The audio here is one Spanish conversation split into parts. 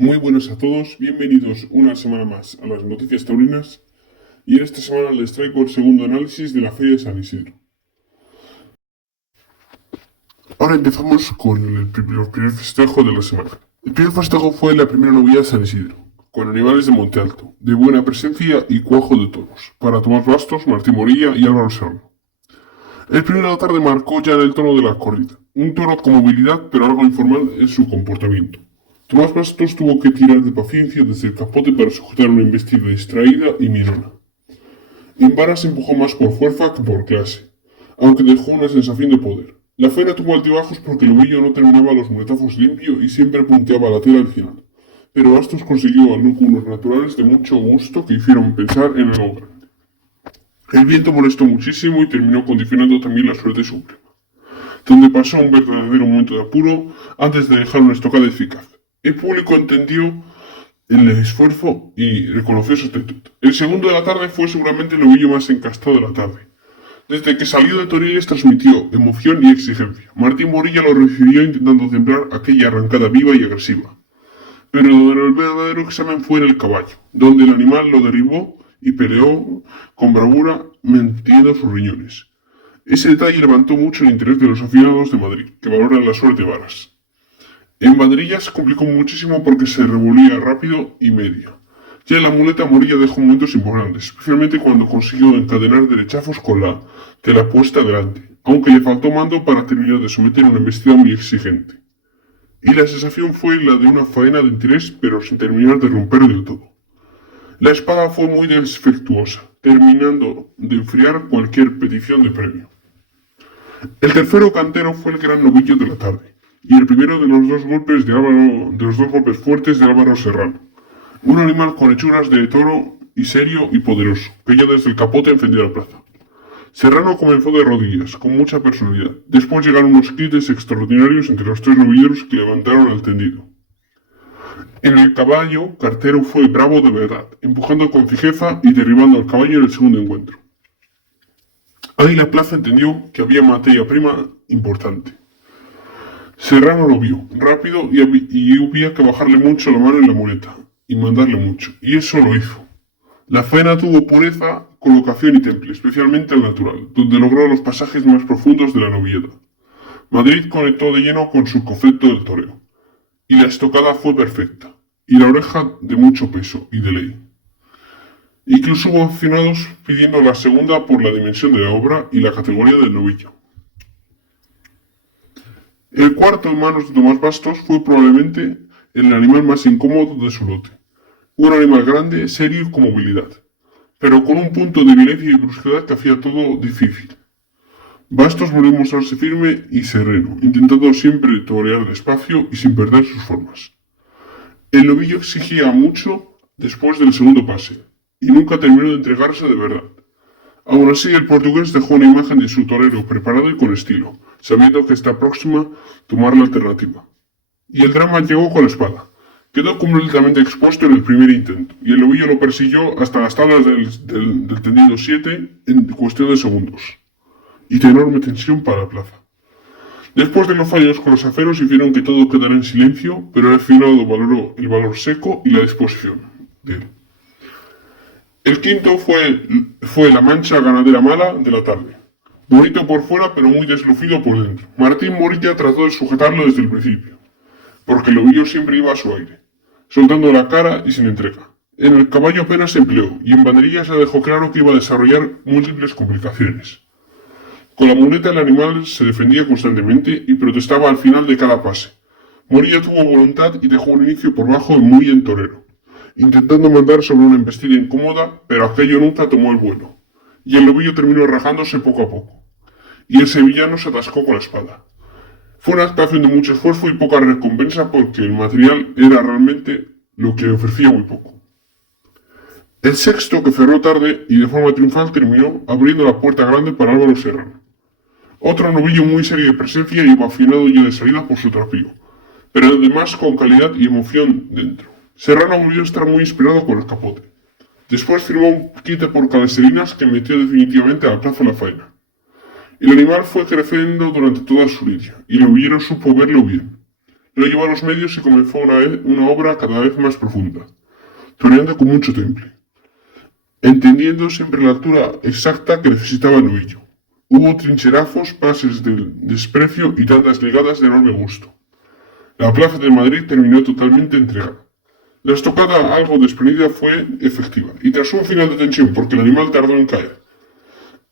Muy buenas a todos, bienvenidos una semana más a las Noticias Taurinas y en esta semana les traigo el segundo análisis de la Feria de San Isidro. Ahora empezamos con el primer festejo de la semana. El primer festejo fue la primera novilla de San Isidro, con animales de Monte Alto, de buena presencia y cuajo de toros, para Tomás Bastos, Martín Morilla y Álvaro Serrano. El primero de la tarde marcó ya en el tono de la corrida, un toro con movilidad pero algo informal en su comportamiento. Tomás Bastos tuvo que tirar de paciencia desde el capote para sujetar una embestida distraída y mirona. En varas empujó más por fuerza que por clase, aunque dejó una sensación de poder. La faena tuvo altibajos porque el ovillo no terminaba los muletazos limpio y siempre punteaba la tela al final, pero Bastos consiguió algunos naturales de mucho gusto que hicieron pensar en algo grande. El viento molestó muchísimo y terminó condicionando también la suerte suprema, donde pasó un verdadero momento de apuro antes de dejar una estocada eficaz. El público entendió el esfuerzo y reconoció su actitud. El segundo de la tarde fue seguramente el novillo más encastado de la tarde. Desde que salió de Toriles transmitió emoción y exigencia. Martín Morilla lo recibió intentando templar aquella arrancada viva y agresiva. Pero el verdadero examen fue en el caballo, donde el animal lo derribó y peleó con bravura metiendo sus riñones. Ese detalle levantó mucho el interés de los aficionados de Madrid, que valoran la suerte de varas. En banderillas se complicó muchísimo porque se revolvía rápido y media. Ya en la muleta Morilla dejó momentos importantes, especialmente cuando consiguió encadenar derechazos con la tela puesta delante, aunque le faltó mando para terminar de someter una embestida muy exigente. Y la sensación fue la de una faena de interés, pero sin terminar de romper del todo. La espada fue muy defectuosa, terminando de enfriar cualquier petición de premio. El tercero cantero fue el gran novillo de la tarde, y el primero de los dos golpes fuertes de Álvaro Serrano. Un animal con hechuras de toro y serio y poderoso, que ya desde el capote encendió la plaza. Serrano comenzó de rodillas, con mucha personalidad. Después llegaron unos quites extraordinarios entre los tres novilleros que levantaron al tendido. En el caballo, Cartero fue bravo de verdad, empujando con fijeza y derribando al caballo en el segundo encuentro. Ahí la plaza entendió que había materia prima importante. Serrano lo vio, rápido, y había que bajarle mucho la mano en la muleta, y mandarle mucho, y eso lo hizo. La faena tuvo pureza, colocación y temple, especialmente al natural, donde logró los pasajes más profundos de la novillada. Madrid conectó de lleno con su concepto del toreo, y la estocada fue perfecta, y la oreja de mucho peso y de ley. Incluso hubo aficionados pidiendo la segunda por la dimensión de la obra y la categoría del novillo. El cuarto en manos de Tomás Bastos fue probablemente el animal más incómodo de su lote. Un animal grande, serio y con movilidad, pero con un punto de violencia y brusquedad que hacía todo difícil. Bastos volvió a mostrarse firme y sereno, intentando siempre torear despacio y sin perder sus formas. El novillo exigía mucho después del segundo pase, y nunca terminó de entregarse de verdad. Aún así, el portugués dejó una imagen de su torero preparado y con estilo, sabiendo que está próxima a tomar la alternativa. Y el drama llegó con la espada. Quedó completamente expuesto en el primer intento, y el novillo lo persiguió hasta las tablas del tendido 7 en cuestión de segundos. Y de enorme tensión para la plaza. Después de los fallos con los aceros hicieron que todo quedara en silencio, pero el aficionado valoró el valor seco y la disposición de él. El quinto fue la mancha ganadera mala de la tarde. Bonito por fuera, pero muy deslucido por dentro. Martín Morilla trató de sujetarlo desde el principio, porque el novillo siempre iba a su aire, soltando la cara y sin entrega. En el caballo apenas se empleó, y en banderillas se dejó claro que iba a desarrollar múltiples complicaciones. Con la muleta el animal se defendía constantemente y protestaba al final de cada pase. Morilla tuvo voluntad y dejó un inicio por bajo muy en torero, intentando mandar sobre una embestida incómoda, pero aquello nunca tomó el vuelo, y el novillo terminó rajándose poco a poco, y el sevillano se atascó con la espada. Fue una actuación de mucho esfuerzo y poca recompensa porque el material era realmente lo que ofrecía muy poco. El sexto, que cerró tarde y de forma triunfal, terminó abriendo la puerta grande para Álvaro Serrano. Otro novillo muy serio de presencia y afinado ya de salida por su trapío, pero además con calidad y emoción dentro. Serrano volvió a estar muy inspirado con el capote. Después firmó un quite por Calesterinas que metió definitivamente a la plaza la faena. El animal fue creciendo durante toda su lidia, y el novillero supo verlo bien. lo llevó a los medios y comenzó una obra cada vez más profunda, toreando con mucho temple, entendiendo siempre la altura exacta que necesitaba el novillo. Hubo trincherazos, pases del desprecio y tandas ligadas de enorme gusto. La plaza de Madrid terminó totalmente entregada. La estocada, algo desprendida, fue efectiva, y tras un final de tensión porque el animal tardó en caer,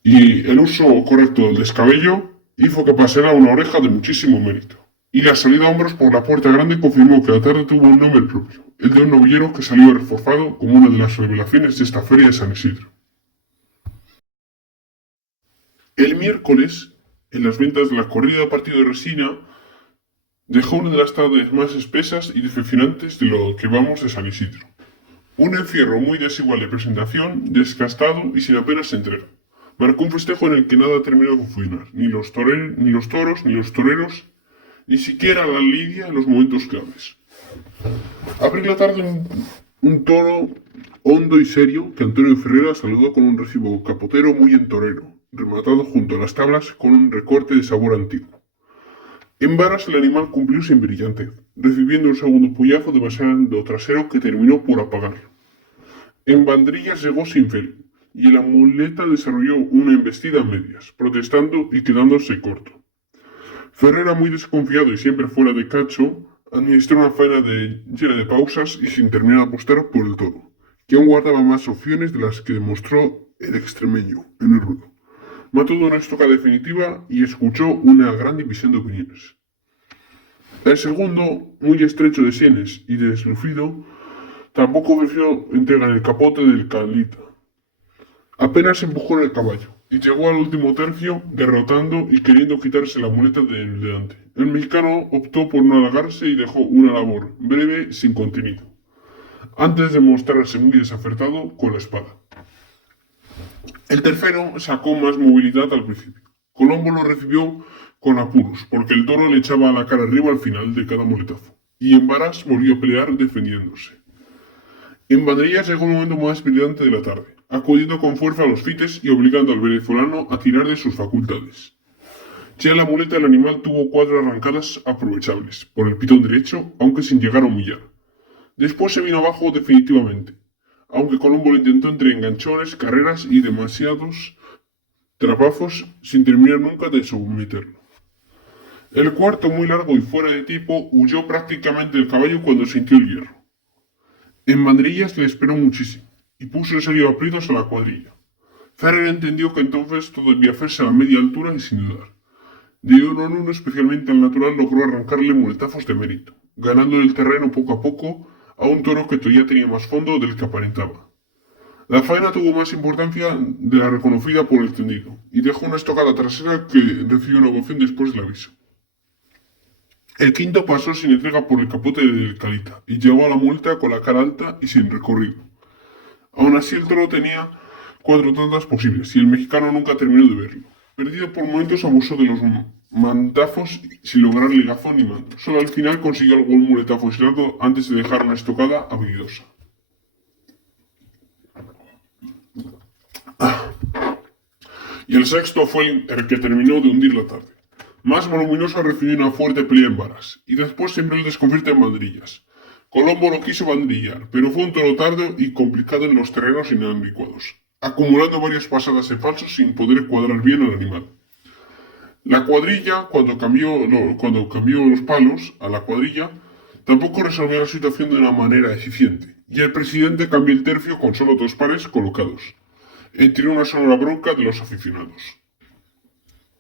y el uso correcto del descabello, hizo que pasara una oreja de muchísimo mérito. Y la salida a hombros por la puerta grande confirmó que la tarde tuvo un nombre propio, el de un novillero que salió reforzado como una de las revelaciones de esta feria de San Isidro. El miércoles, en las ventas de la corrida de partido de resina, dejó una de las tardes más espesas y decepcionantes de lo que vamos de San Isidro. Un encierro muy desigual de presentación, desgastado y sin apenas entrega. Marcó un festejo en el que nada terminó de funcionar, ni los toros, ni los toreros, ni siquiera la lidia en los momentos claves. Abrió la tarde un toro hondo y serio que Antonio Ferrera saludó con un recibo capotero muy entorero, rematado junto a las tablas con un recorte de sabor antiguo. En varas el animal cumplió sin brillantez, recibiendo un segundo puyazo demasiado trasero que terminó por apagarlo. En banderillas llegó sin fel, y la muleta desarrolló una embestida a medias, protestando y quedándose corto. Ferrera, muy desconfiado y siempre fuera de cacho, administró una faena llena de pausas y sin terminar de apostar por el todo, que aún guardaba más opciones de las que demostró el extremeño en el rudo. Mató de una estocada definitiva y escuchó una gran división de opiniones. El segundo, muy estrecho de sienes y deslucido, tampoco ofreció entrega en el capote del Calita. Apenas empujó en el caballo y llegó al último tercio derrotando y queriendo quitarse la muleta del delante. El mexicano optó por no halagarse y dejó una labor breve sin contenido, antes de mostrarse muy desacertado con la espada. El tercero sacó más movilidad al principio. Colombo lo recibió con apuros, porque el toro le echaba la cara arriba al final de cada muletazo, y en varas volvió a pelear defendiéndose. En banderillas llegó el momento más brillante de la tarde, acudiendo con fuerza a los fites y obligando al venezolano a tirar de sus facultades. Ya en la muleta el animal tuvo 4 arrancadas aprovechables, por el pitón derecho, aunque sin llegar a humillar. Después se vino abajo definitivamente, aunque Colombo lo intentó entre enganchones, carreras y demasiados trapazos sin terminar nunca de someterlo. El cuarto, muy largo y fuera de tipo, huyó prácticamente del caballo cuando sintió el hierro. En banderillas le esperó muchísimo y puso en serio aprietos a la cuadrilla. Ferrer entendió que entonces todo debía hacerse a la media altura y sin dudar. De uno en uno, especialmente al natural, logró arrancarle muletazos de mérito, ganando el terreno poco a poco a un toro que todavía tenía más fondo del que aparentaba. La faena tuvo más importancia de la reconocida por el tendido, y dejó una estocada trasera que recibió una ovación después del aviso. El quinto pasó sin entrega por el capote del Calita, y llegó a la muleta con la cara alta y sin recorrido. Aún así el toro tenía 4 tandas posibles, y el mexicano nunca terminó de verlo. Perdido por momentos, abusó de los mantazos sin lograr ligazón ni manto. Solo al final consiguió algún muletazo aislado antes de dejar una estocada habilidosa. Y el sexto fue el que terminó de hundir la tarde. Más voluminoso recibió una fuerte pelea en varas, y después siempre el desconfierte en banderillas. Colombo lo quiso banderillar, pero fue un toro tarde y complicado en los terrenos inadecuados, acumulando varias pasadas en falso sin poder cuadrar bien al animal. La cuadrilla, cuando cambió los palos a la cuadrilla, tampoco resolvió la situación de una manera eficiente, y el presidente cambió el tercio con solo 2 pares colocados, entre una sonora bronca de los aficionados.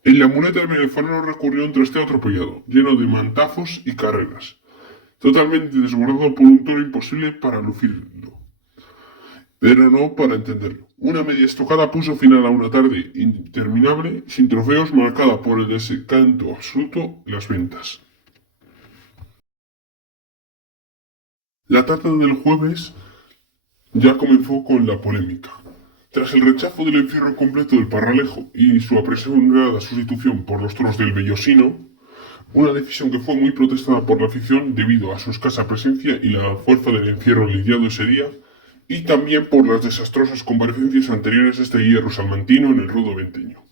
En la muleta el venezolano recurrió a un trasteo atropellado, lleno de mantazos y carreras, totalmente desbordado por un toro imposible para lucirlo, pero no para entenderlo. Una media estocada puso final a una tarde interminable, sin trofeos, marcada por el desencanto absoluto en las ventas. La tarde del jueves ya comenzó con la polémica. Tras el rechazo del encierro completo del Parralejo y su apresurada sustitución por los toros del Bellosino, una decisión que fue muy protestada por la afición debido a su escasa presencia y la fuerza del encierro lidiado ese día, y también por las desastrosas comparecencias anteriores de este hierro salmantino en el rudo venteño.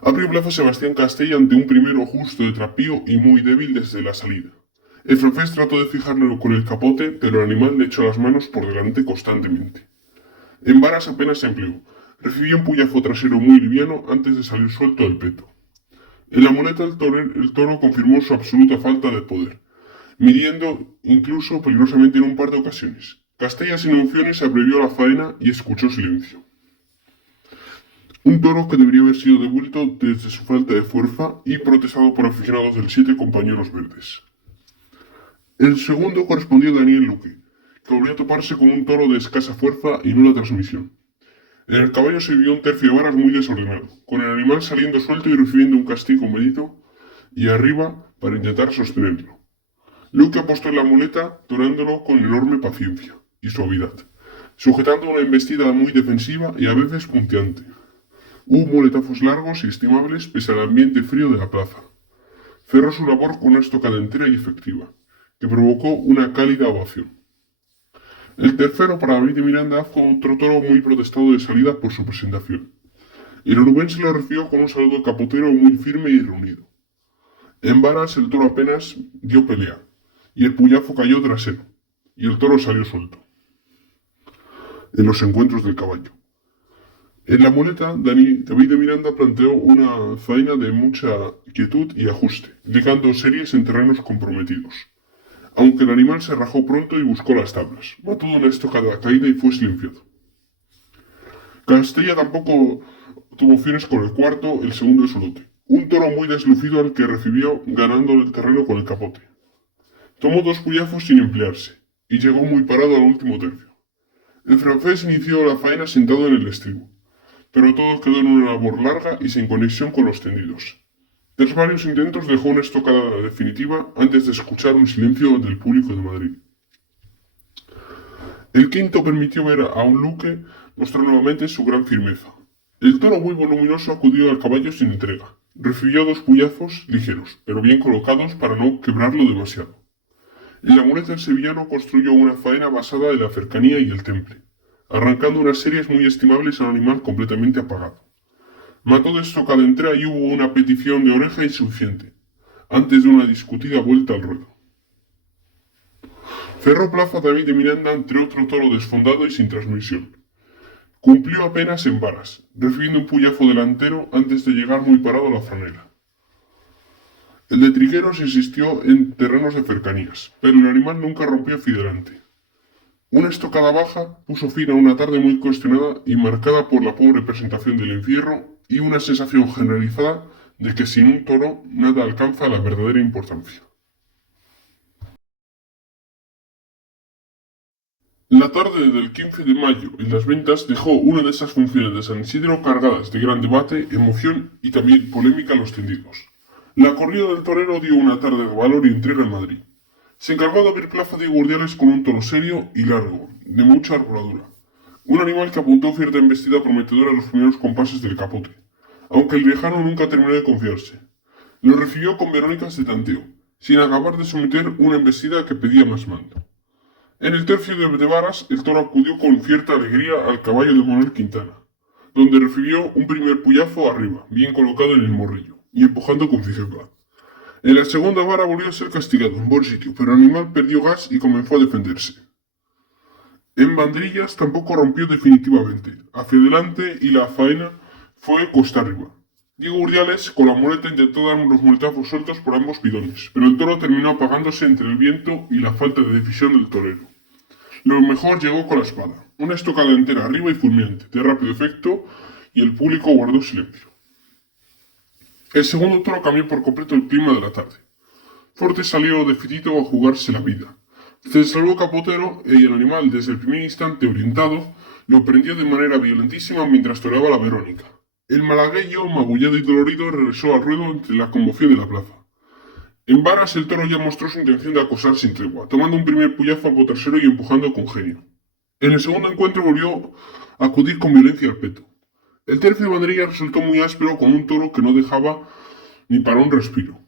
Abrió plaza Sebastián Castell ante un primero justo de trapío y muy débil desde la salida. El francés trató de fijarlo con el capote, pero el animal le echó las manos por delante constantemente. En varas apenas se empleó. Recibió un puyazo trasero muy liviano antes de salir suelto del peto. En la muleta el toro confirmó su absoluta falta de poder, midiendo incluso peligrosamente en un par de ocasiones. Castella sin emociones abrevió la faena y escuchó silencio. Un toro que debería haber sido devuelto desde su falta de fuerza y protestado por aficionados del 7 Compañeros Verdes. El segundo correspondió a Daniel Luque, que volvió a toparse con un toro de escasa fuerza y nula transmisión. En el caballo se vio un tercio de varas muy desordenado, con el animal saliendo suelto y recibiendo un castigo medido y arriba para intentar sostenerlo. Luque apostó en la muleta, toreándolo con enorme paciencia y suavidad, sujetando una embestida muy defensiva y a veces punteante. Hubo muletazos largos y estimables pese al ambiente frío de la plaza. Cerró su labor con una estocada entera y efectiva, que provocó una cálida ovación. El tercero para David de Miranda fue otro toro muy protestado de salida por su presentación. El onubense lo recibió con un saludo capotero muy firme y reunido. En varas el toro apenas dio pelea, y el puyazo cayó trasero, y el toro salió suelto. En los encuentros del caballo. En la muleta, David de Miranda planteó una faena de mucha quietud y ajuste, ligando series en terrenos comprometidos. Aunque el animal se rajó pronto y buscó las tablas, mató una estocada caída y fue silenciado. Castella tampoco tuvo opciones con el cuarto, el segundo y su lote. Un toro muy deslucido al que recibió ganando el terreno con el capote. Tomó 2 puyazos sin emplearse, y llegó muy parado al último tercio. El francés inició la faena sentado en el estribo, pero todo quedó en una labor larga y sin conexión con los tendidos. Tras varios intentos dejó una estocada definitiva antes de escuchar un silencio del público de Madrid. El quinto permitió ver a un Luque mostrar nuevamente su gran firmeza. El toro muy voluminoso acudió al caballo sin entrega. Recibió 2 puyazos ligeros, pero bien colocados para no quebrarlo demasiado. En la muleta el sevillano construyó una faena basada en la cercanía y el temple, arrancando unas series muy estimables a un animal completamente apagado. Mató de estocada entera y hubo una petición de oreja insuficiente, antes de una discutida vuelta al ruedo. Cerró plaza David de Miranda entre otro toro desfondado y sin transmisión. Cumplió apenas en varas, recibiendo un puyazo delantero antes de llegar muy parado a la franela. El de Trigueros insistió en terrenos de cercanías, pero el animal nunca rompió hacia delante. Una estocada baja puso fin a una tarde muy cuestionada y marcada por la pobre presentación del encierro y una sensación generalizada de que sin un toro nada alcanza la verdadera importancia. La tarde del 15 de mayo en las ventas dejó una de esas funciones de San Isidro cargadas de gran debate, emoción y también polémica a los tendidos. La corrida del torero dio una tarde de valor y entrega en Madrid. Se encargó de abrir plaza de Urdiales con un toro serio y largo, de mucha arboladura. Un animal que apuntó cierta embestida prometedora a los primeros compases del capote, aunque el viejano nunca terminó de confiarse. Lo recibió con verónicas de tanteo, sin acabar de someter una embestida que pedía más mando. En el tercio de varas, el toro acudió con cierta alegría al caballo de Manuel Quintana, donde recibió un primer puyazo arriba, bien colocado en el morrillo, y empujando con fijeza. En la segunda vara volvió a ser castigado, en buen sitio, pero el animal perdió gas y comenzó a defenderse. En banderillas tampoco rompió definitivamente, hacia adelante y la faena fue costa arriba. Diego Urdiales con la muleta intentó dar unos muletazos sueltos por ambos bidones, pero el toro terminó apagándose entre el viento y la falta de decisión del torero. Lo mejor llegó con la espada, una estocada entera arriba y fulminante, de rápido efecto, y el público guardó silencio. El segundo toro cambió por completo el clima de la tarde. Forte salió decidido a jugarse la vida. Se salvó Capotero y el animal, desde el primer instante orientado, lo prendió de manera violentísima mientras toreaba la Verónica. El malagueño, magullado y dolorido, regresó al ruedo entre la conmoción de la plaza. En varas el toro ya mostró su intención de acosar sin tregua, tomando un primer puyazo al trasero y empujando con genio. En el segundo encuentro volvió a acudir con violencia al peto. El tercio de banderilla resultó muy áspero con un toro que no dejaba ni para un respiro.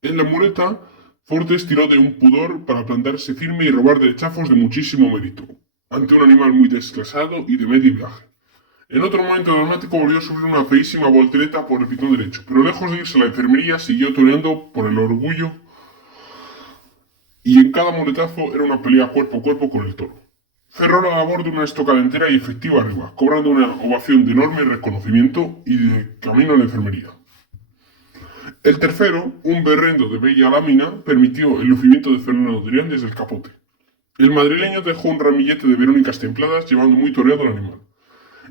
En la muleta, Fortes tiró de un pudor para plantarse firme y robar derechazos de muchísimo mérito, ante un animal muy desclasado y de medio viaje. En otro momento dramático volvió a sufrir una feísima voltereta por el pitón derecho, pero lejos de irse a la enfermería siguió toreando por el orgullo y en cada muletazo era una pelea cuerpo a cuerpo con el toro. Cerró la labor de una estocada entera y efectiva arriba, cobrando una ovación de enorme reconocimiento y de camino a la enfermería. El tercero, un berrendo de bella lámina, permitió el lucimiento de Fernando Adrián desde el capote. El madrileño dejó un ramillete de verónicas templadas, llevando muy toreado al animal.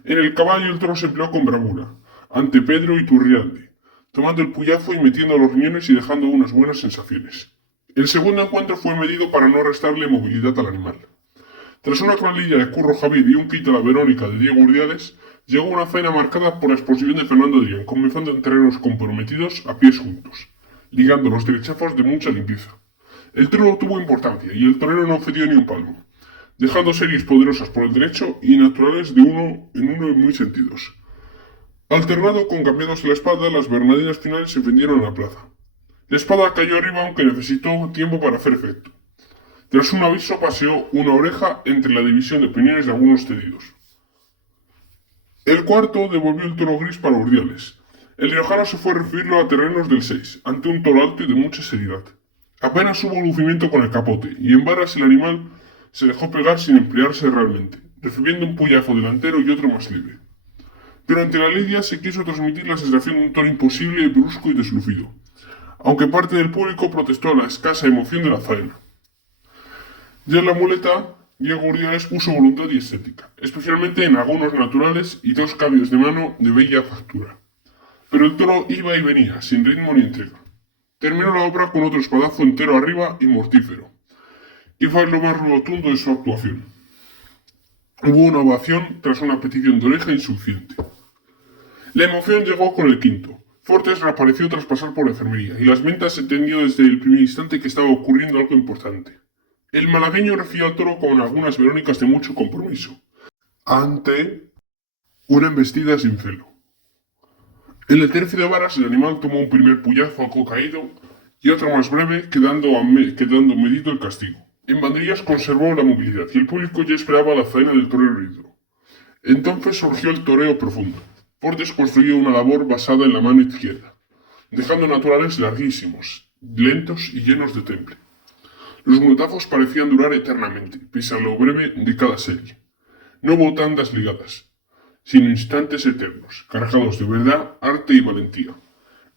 En el caballo el toro se empleó con bravura, ante Pedro Iturrialde, tomando el puyazo y metiendo los riñones y dejando unas buenas sensaciones. El segundo encuentro fue medido para no restarle movilidad al animal. Tras una clavilla de Curro Javier y un quito a la Verónica de Diego Urdiales, llegó una faena marcada por la exposición de Fernando Adrián, comenzando en terrenos comprometidos a pies juntos, ligando los derechazos de mucha limpieza. El toro tuvo importancia y el torero no cedió ni un palmo, dejando series poderosas por el derecho y naturales de uno en muy sentidos. Alternado con cambiados de la espada, las bernardinas finales se vendieron a la plaza. La espada cayó arriba aunque necesitó tiempo para hacer efecto. Tras un aviso paseó una oreja entre la división de opiniones de algunos cedidos. El cuarto devolvió el toro gris para Urdiales. El riojano se fue a recibirlo a terrenos del 6, ante un toro alto y de mucha seriedad. Apenas hubo lucimiento con el capote, y en varas el animal se dejó pegar sin emplearse realmente, recibiendo un puyazo delantero y otro más libre. Durante la lidia se quiso transmitir la sensación de un toro imposible, brusco y deslucido, aunque parte del público protestó a la escasa emoción de la faena. Ya en la muleta, Diego Urdiales puso voluntad y estética, especialmente en algunos naturales y dos cambios de mano de bella factura. Pero el toro iba y venía, sin ritmo ni entrega. Terminó la obra con otro espadazo entero arriba y mortífero, y fue lo más rotundo de su actuación. Hubo una ovación tras una petición de oreja insuficiente. La emoción llegó con el quinto. Fortes reapareció tras pasar por la enfermería, y las ventas se entendió desde el primer instante que estaba ocurriendo algo importante. El malagueño recibió al toro con algunas verónicas de mucho compromiso, ante una embestida sin celo. En el tercio de varas el animal tomó un primer puyazo algo caído y otro más breve, quedando medido el castigo. En banderillas conservó la movilidad y el público ya esperaba la faena del torero herido. Entonces surgió el toreo profundo. Fortes construyó una labor basada en la mano izquierda, dejando naturales larguísimos, lentos y llenos de temple. Los multazos parecían durar eternamente, pese a lo breve de cada serie. No hubo tandas ligadas, sino instantes eternos, cargados de verdad, arte y valentía.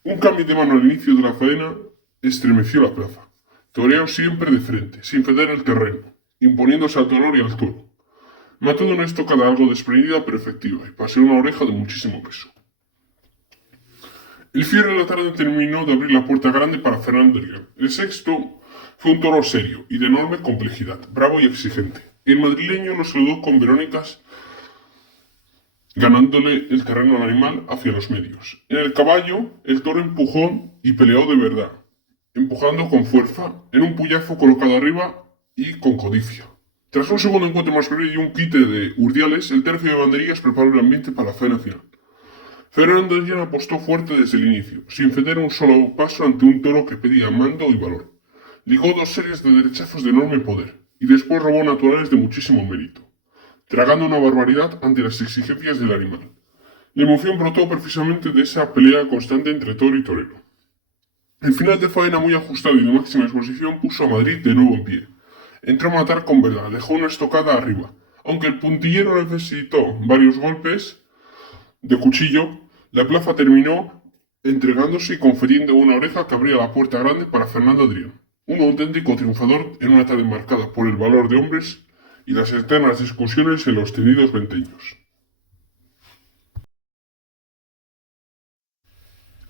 Un cambio de mano al inicio de la faena estremeció la plaza. Toreo siempre de frente, sin ceder el terreno, imponiéndose al dolor y al toro. Mató de una estocada algo desprendida pero efectiva y paseó una oreja de muchísimo peso. El cierre de la tarde terminó de abrir la puerta grande para Fernando Adrián. El sexto fue un toro serio y de enorme complejidad, bravo y exigente. El madrileño lo saludó con verónicas, ganándole el terreno al animal hacia los medios. En el caballo, el toro empujó y peleó de verdad, empujando con fuerza, en un puyazo colocado arriba y con codicia. Tras un segundo encuentro más breve y un quite de Urdiales, el tercio de banderillas preparó el ambiente para la faena final. Fernando Adrián apostó fuerte desde el inicio, sin ceder un solo paso ante un toro que pedía mando y valor. Ligó dos series de derechazos de enorme poder, y después robó naturales de muchísimo mérito, tragando una barbaridad ante las exigencias del animal. La emoción brotó precisamente de esa pelea constante entre toro y torero. El final de faena muy ajustado y de máxima exposición puso a Madrid de nuevo en pie. Entró a matar con verdad, dejó una estocada arriba. Aunque el puntillero necesitó varios golpes de cuchillo, la plaza terminó entregándose y confiriendo una oreja que abría la puerta grande para Fernando Adrián. Un auténtico triunfador en una tarde marcada por el valor de hombres y las eternas discusiones en los tendidos venteños.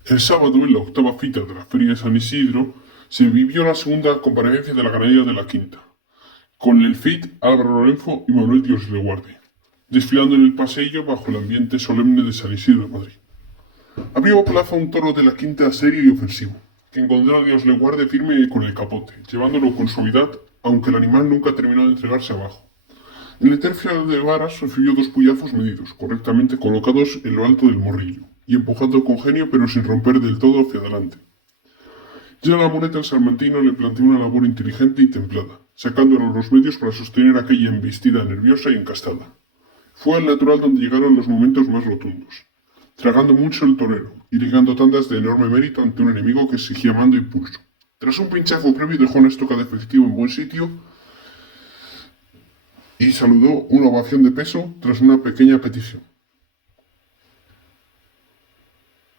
El sábado, en la octava cita de la Feria de San Isidro, se vivió la segunda comparecencia de la ganadería de la Quinta, con el Cid, Álvaro Lorenzo y Manuel Dios le guarde, desfilando en el pasillo bajo el ambiente solemne de San Isidro de Madrid. Abrió plaza un toro de la Quinta serio y ofensivo, que encontró a Dios le guarde firme con el capote, llevándolo con suavidad, aunque el animal nunca terminó de entregarse abajo. En el tercio de varas recibió dos puyazos medidos, correctamente colocados en lo alto del morrillo, y empujando con genio pero sin romper del todo hacia adelante. Ya la muleta el salmantino le planteó una labor inteligente y templada, sacándolo los medios para sostener aquella embestida nerviosa y encastada. Fue al natural donde llegaron los momentos más rotundos, tragando mucho el torero y ligando tandas de enorme mérito ante un enemigo que exigía mando y pulso. Tras un pinchazo previo dejó una estocada efectiva en buen sitio y saludó una ovación de peso tras una pequeña petición.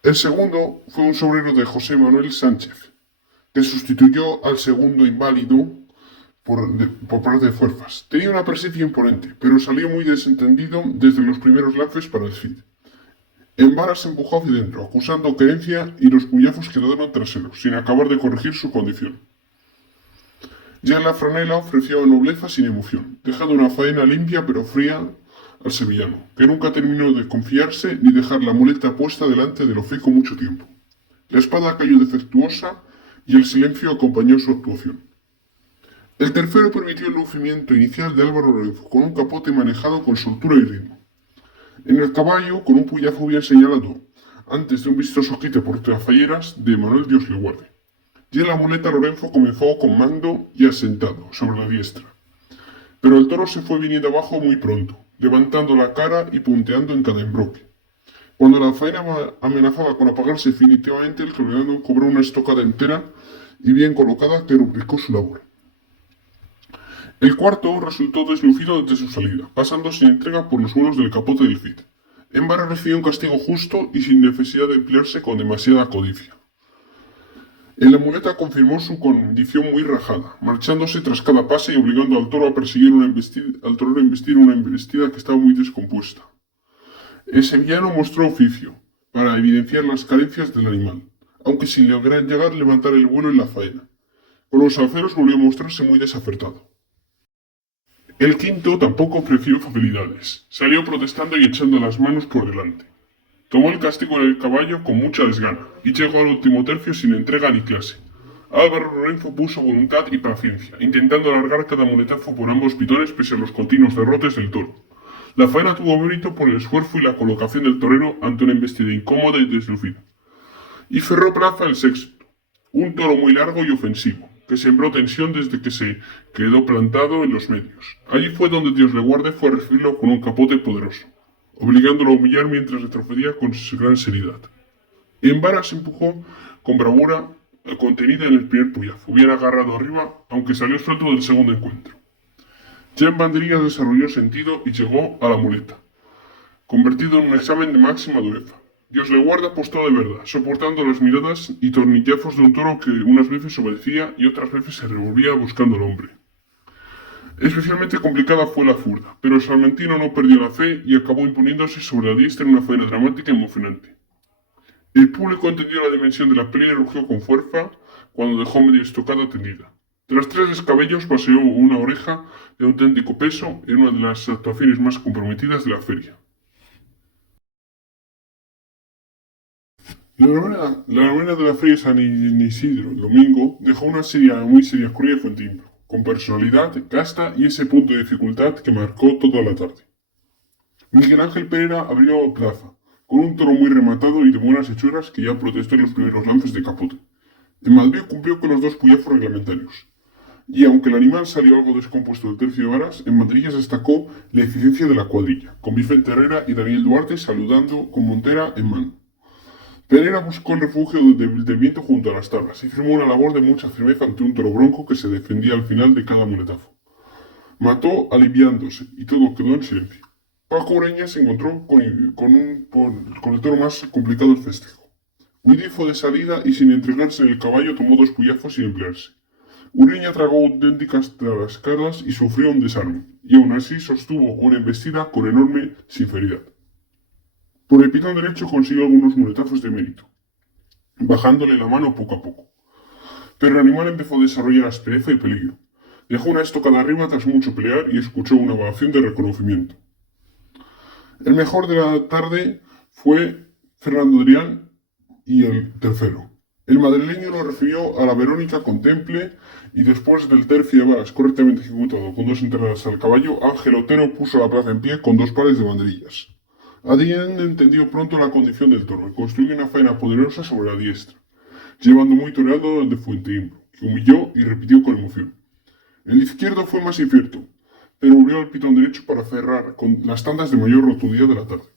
El segundo fue un sobrero de José Manuel Sánchez, que sustituyó al segundo inválido por parte de fuerzas. Tenía una presencia imponente, pero salió muy desentendido desde los primeros lances para el Cid. En vara se empujó hacia dentro, acusando querencia y los puñazos quedaron traseros, sin acabar de corregir su condición. Ya en la franela ofreció nobleza sin emoción, dejando una faena limpia pero fría al sevillano, que nunca terminó de confiarse ni dejar la muleta puesta delante del hocico mucho tiempo. La espada cayó defectuosa y el silencio acompañó su actuación. El tercero permitió el lucimiento inicial de Álvaro Lorenzo, con un capote manejado con soltura y ritmo. En el caballo, con un puyazo bien señalado, antes de un vistoso quite por trafalleras de Manuel Dios le guarde. Y en la muleta Lorenzo comenzó con mando y asentado sobre la diestra. Pero el toro se fue viniendo abajo muy pronto, levantando la cara y punteando en cada embroque. Cuando la faena amenazaba con apagarse definitivamente, el toledano cobró una estocada entera y bien colocada que rubricó su labor. El cuarto resultó deslucido desde su salida, pasando sin entrega por los vuelos del capote del Cid. En vara recibió un castigo justo y sin necesidad de emplearse con demasiada codicia. En la muleta confirmó su condición muy rajada, marchándose tras cada pase y obligando al toro a perseguir al torero a embestir una embestida que estaba muy descompuesta. El sevillano mostró oficio, para evidenciar las carencias del animal, aunque sin lograr llegar a levantar el vuelo en la faena. Con los alceros volvió a mostrarse muy desacertado. El quinto tampoco ofreció facilidades. Salió protestando y echando las manos por delante. Tomó el castigo del caballo con mucha desgana y llegó al último tercio sin entrega ni clase. Álvaro Lorenzo puso voluntad y paciencia, intentando alargar cada muletazo por ambos pitones pese a los continuos derrotes del toro. La faena tuvo mérito por el esfuerzo y la colocación del torero ante una embestida incómoda y deslucida. Y cerró plaza el sexto, un toro muy largo y ofensivo, que sembró tensión desde que se quedó plantado en los medios. Allí fue donde Dios le guarde fue a recibirlo con un capote poderoso, obligándolo a humillar mientras retrocedía con gran seriedad. En vara se empujó con bravura contenida en el primer puyazo, bien agarrado arriba, aunque salió suelto del segundo encuentro. Ya en banderillas desarrolló sentido y llegó a la muleta, convertido en un examen de máxima dureza. Dios le guarda apostado de verdad, soportando las miradas y tornillazos de un toro que unas veces obedecía y otras veces se revolvía buscando al hombre. Especialmente complicada fue la zurda, pero el salmantino no perdió la fe y acabó imponiéndose sobre la diestra en una faena dramática y emocionante. El público entendió la dimensión de la pelea y rugió con fuerza cuando dejó media estocada tendida. Tras 3 descabellos paseó una oreja de auténtico peso en una de las actuaciones más comprometidas de la feria. La novena de la feria de San Isidro, el domingo, dejó una muy seria cruz de Fuentimbro, con personalidad, casta y ese punto de dificultad que marcó toda la tarde. Miguel Ángel Pereira abrió plaza, con un toro muy rematado y de buenas hechuras que ya protestó en los primeros lances de capote. En Madrid cumplió con los 2 puyazos reglamentarios. Y aunque el animal salió algo descompuesto del tercio de varas, en Madrid se destacó la eficiencia de la cuadrilla, con Vicente Herrera y Daniel Duarte saludando con Montera en mano. Pereira buscó el refugio del viento junto a las tablas y firmó una labor de mucha firmeza ante un toro bronco que se defendía al final de cada muletazo. Mató aliviándose y todo quedó en silencio. Paco Ureña se encontró con el toro más complicado del festejo. Willy fue de salida y sin entregarse en el caballo tomó 2 puyazos sin emplearse. Ureña tragó auténticas trascadas y sufrió un desarme, y aún así sostuvo una embestida con enorme sinceridad. Por el pitón derecho consiguió algunos muletazos de mérito, bajándole la mano poco a poco. Pero el animal empezó a desarrollar aspereza y peligro. Dejó una estocada arriba tras mucho pelear y escuchó una ovación de reconocimiento. El mejor de la tarde fue Fernando Adrián y el tercero. El madrileño lo recibió a la Verónica con temple y después del tercio de varas correctamente ejecutado con 2 entradas al caballo, Ángel Otero puso la plaza en pie con 2 pares de banderillas. Adrián entendió pronto la condición del toro y construyó una faena poderosa sobre la diestra, llevando muy toreado al de Fuentimbro, que humilló y repitió con emoción. El izquierdo fue más incierto, pero volvió al pitón derecho para cerrar con las tandas de mayor rotundidad de la tarde.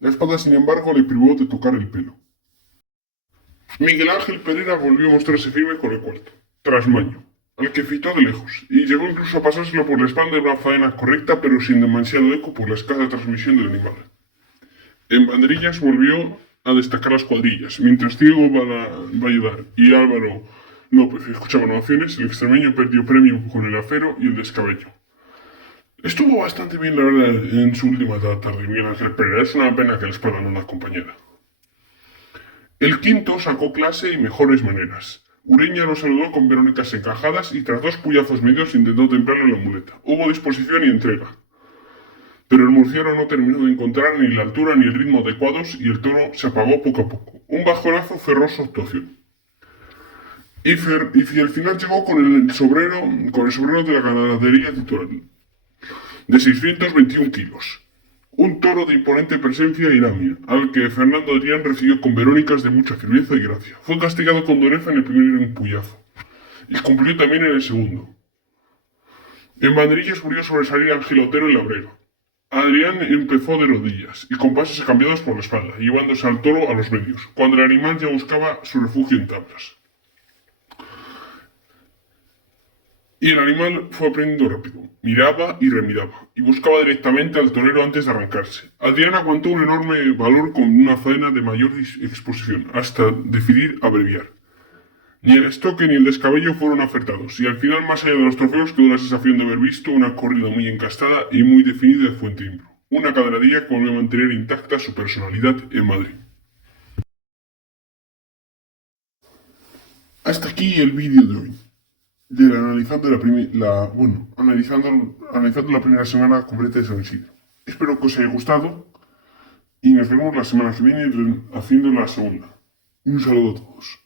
La espada, sin embargo, le privó de tocar el pelo. Miguel Ángel Pereira volvió a mostrarse firme con el cuarto, tras Maño, al que fitó de lejos, y llegó incluso a pasárselo por la espalda en una faena correcta pero sin demasiado eco por la escasa transmisión del animal. En banderillas volvió a destacar las cuadrillas, mientras Diego Valladar y Álvaro López escuchaban ovaciones, el extremeño perdió premio con el acero y el descabello. Estuvo bastante bien, la verdad, en su última tarde, Miguel Ángel Pereira. Es una pena que la espada no la acompañara. El quinto sacó clase y mejores maneras. Ureña lo saludó con verónicas encajadas y tras 2 puyazos medios intentó templarle la muleta. Hubo disposición y entrega. Pero el murciano no terminó de encontrar ni la altura ni el ritmo adecuados y el toro se apagó poco a poco. Un bajonazo cerró su actuación. Y al final llegó con el sobrero de la ganadería titular, de 621 kilos. Un toro de imponente presencia y lamia, al que Fernando Adrián recibió con verónicas de mucha firmeza y gracia. Fue castigado con dureza en el primer empuyazo, y cumplió también en el segundo. En banderillas volvió a sobresalir Ángel Otero el labrero. Adrián empezó de rodillas y con pases cambiados por la espalda, llevándose al toro a los medios, cuando el animal ya buscaba su refugio en tablas. Y el animal fue aprendiendo rápido, miraba y remiraba, y buscaba directamente al torero antes de arrancarse. Adrián aguantó un enorme valor con una faena de mayor exposición, hasta decidir abreviar. Ni el estoque ni el descabello fueron acertados, y al final, más allá de los trofeos, quedó la sensación de haber visto una corrida muy encastada y muy definida de Fuenteimbro. Una caballería que volvió a mantener intacta su personalidad en Madrid. Hasta aquí el vídeo de hoy. Analizando la primera semana completa de San Isidro. Espero que os haya gustado y nos vemos la semana que viene haciendo la segunda. Un saludo a todos.